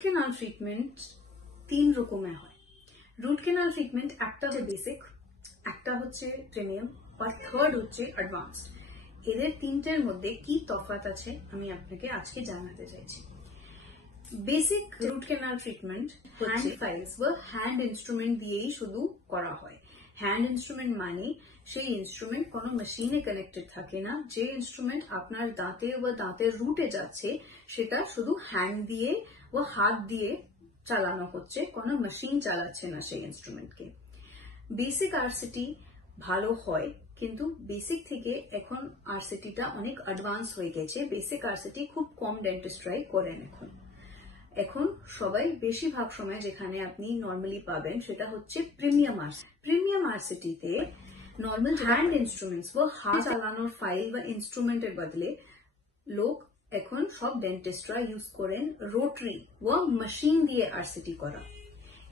Canal treatment তিন রকমের হয়। রুট কেনাল ট্রিটমেন্ট একটা হচ্ছে বেসিক, একটা হচ্ছে প্রিমিয়াম, আর থার্ড হচ্ছে অ্যাডভান্সড। এদের তিনটের মধ্যে কি তফাৎ আছে আমি আপনাকে আজকে জানাতে চাইছি। Basic root canal treatment hand files বা হ্যান্ড ইনস্ট্রুমেন্ট দিয়েই শুধু করা হয়। হ্যান্ড ইনস্ট্রুমেন্ট মানে সেই ইনস্ট্রুমেন্ট কোনো মেশিনে কানেক্টেড থাকে না। যে ইনস্ট্রুমেন্ট আপনার দাঁতে বা দাঁতের রুটে যাচ্ছে সেটা শুধু হ্যান্ড দিয়ে ও হাত দিয়ে চালানো হচ্ছে, কোনো মেশিন চালাচ্ছে না সেই ইনস্ট্রুমেন্টকে। বেসিক আরসিটি ভালো হয়, কিন্তু বেসিক থেকে এখন আরসিটিটা অনেক অ্যাডভান্স হয়ে গেছে। বেসিক আরসিটি খুব কম ডেন্টিস্টরাই করেন এখন সবাই বেশিরভাগ সময় যেখানে আপনি নর্মালি পাবেন সেটা হচ্ছে প্রিমিয়াম আরসিটি। প্রিমিয়াম আরসিটিতে নর্মাল হ্যান্ড ইনস্ট্রুমেন্টস বা হাত চালানোর ফাইল বা ইনস্ট্রুমেন্টের বদলে লোক এখন সব ডেন্টিস্টরা ইউজ করেন রোটারি ও মেশিন দিয়ে আরসিটি করা।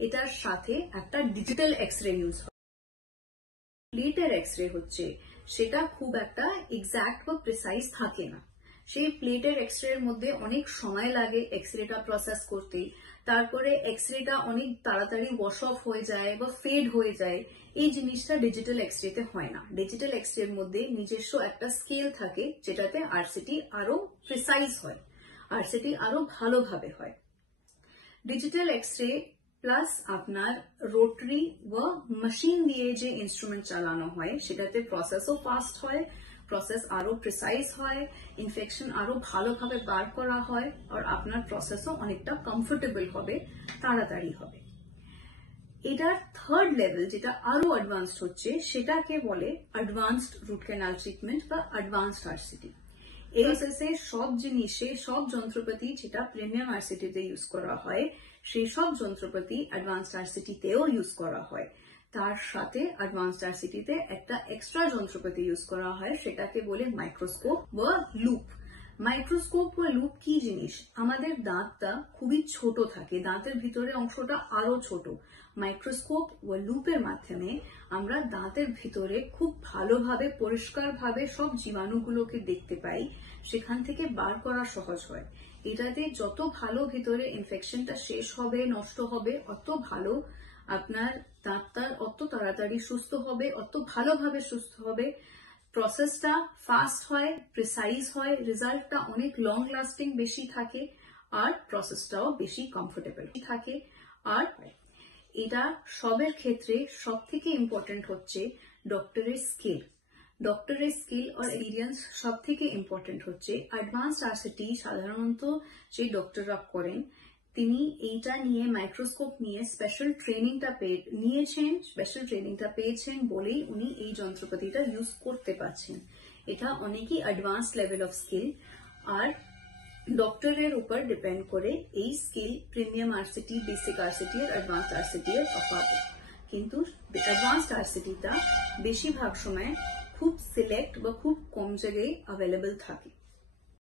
এটার সাথে একটা ডিজিটাল এক্সরে ইউজ হয়। প্লেটের এক্সরে হচ্ছে সেটা খুব একটা এক্সাক্ট বা প্রিসাইজ থাকে না। সেই প্লেটের এক্সরের মধ্যে অনেক সময় লাগে এক্সরেটা প্রসেস করতে, তারপরে এক্সরেটা অনেক তাড়াতাড়ি ওয়াশ অফ হয়ে যায় বা ফেড হয়ে যায়। এই জিনিসটা ডিজিটাল এক্সরেতে হয় না। ডিজিটাল এক্সরের মধ্যে নিজস্ব একটা স্কেল থাকে যেটাতে আরসিটি আরো প্রিসাইজ হয়, আরসিটি আরো ভালোভাবে হয়। ডিজিটাল এক্সরে প্লাস আপনার রোটারি ও মেশিন দিয়ে যে ইনস্ট্রুমেন্ট চালানো হয় সেটাতে প্রসেসও ফাস্ট হয়, প্রসেস আরো প্রিসাইজ হয়, ইনফেকশন আরো ভালোভাবে বার করা হয়, আর আপনার প্রসেসও অনেকটা কমফোর্টেবল হবে, তাড়াতাড়ি হবে। এটার থার্ড লেভেল যেটা আরো অ্যাডভান্সড হচ্ছে সেটাকে বলে অ্যাডভান্সড রুট ক্যানাল ট্রিটমেন্ট বা অ্যাডভান্সড আরসিটি। এই প্রসেসে সব জিনিসে সব যন্ত্রপাতি যেটা প্রিমিয়াম আরসিটিতে ইউজ করা হয় সেই সব যন্ত্রপাতি অ্যাডভান্সড আরসিটিতেও ইউজ করা হয়। তার সাথে অ্যাডভান্সড আরসিটিতে একটা এক্সট্রা যন্ত্রপাতি ইউজ করা হয়, সেটাকে বলে মাইক্রোস্কোপ বা লুপ। মাইক্রোস্কোপ বা লুপ কি জিনিস? আমাদের দাঁতটা খুবই ছোট থাকে, দাঁতের ভিতরে অংশটা আরো ছোট। মাইক্রোস্কোপ ও লুপের মাধ্যমে আমরা দাঁতের ভিতরে খুব ভালোভাবে পরিষ্কারভাবে সব জীবাণুগুলোকে দেখতে পাই, সেখান থেকে বার করা সহজ হয়। এটাতে যত ভালো ভিতরে ইনফেকশনটা শেষ হবে, নষ্ট হবে, অত ভালো আপনার দাঁতটা অত তাড়াতাড়ি সুস্থ হবে, অত ভালোভাবে সুস্থ হবে। প্রসেসটা ফাস্ট হয়, প্রিসাইজ হয়, রেজাল্টটা অনেক লং লাস্টিং বেশি থাকে, আর প্রসেসটাও বেশি কমফোর্টেবল থাকে। আর এটা সবের ক্ষেত্রে সব থেকে ইম্পর্টেন্ট হচ্ছে ডক্টরের স্কিল। ডক্টরের স্কিল আর এক্সপিরিয়েন্স সব থেকে ইম্পর্টেন্ট হচ্ছে। অ্যাডভান্সড আরসিটি সাধারণত যে ডক্টররা করেন তিনি এইটা নিয়ে মাইক্রোস্কোপ নিয়ে স্পেশাল ট্রেনিংটা পেয়েছেন বলেই উনি এই যন্ত্রপাতিটা ইউজ করতে পারছেন। এটা অনেকই অ্যাডভান্স লেভেল অফ স্কিল, আর ডক্টরের উপর ডিপেন্ড করে এই skill premium RCT, basic RCT আর অ্যাডভান্সড আরসিটি এর তফাৎ। কিন্তু অ্যাডভান্সড আরসিটিটা বেশিরভাগ সময় খুব সিলেক্ট বা খুব কম জায়গায় অ্যাভেলেবল থাকে।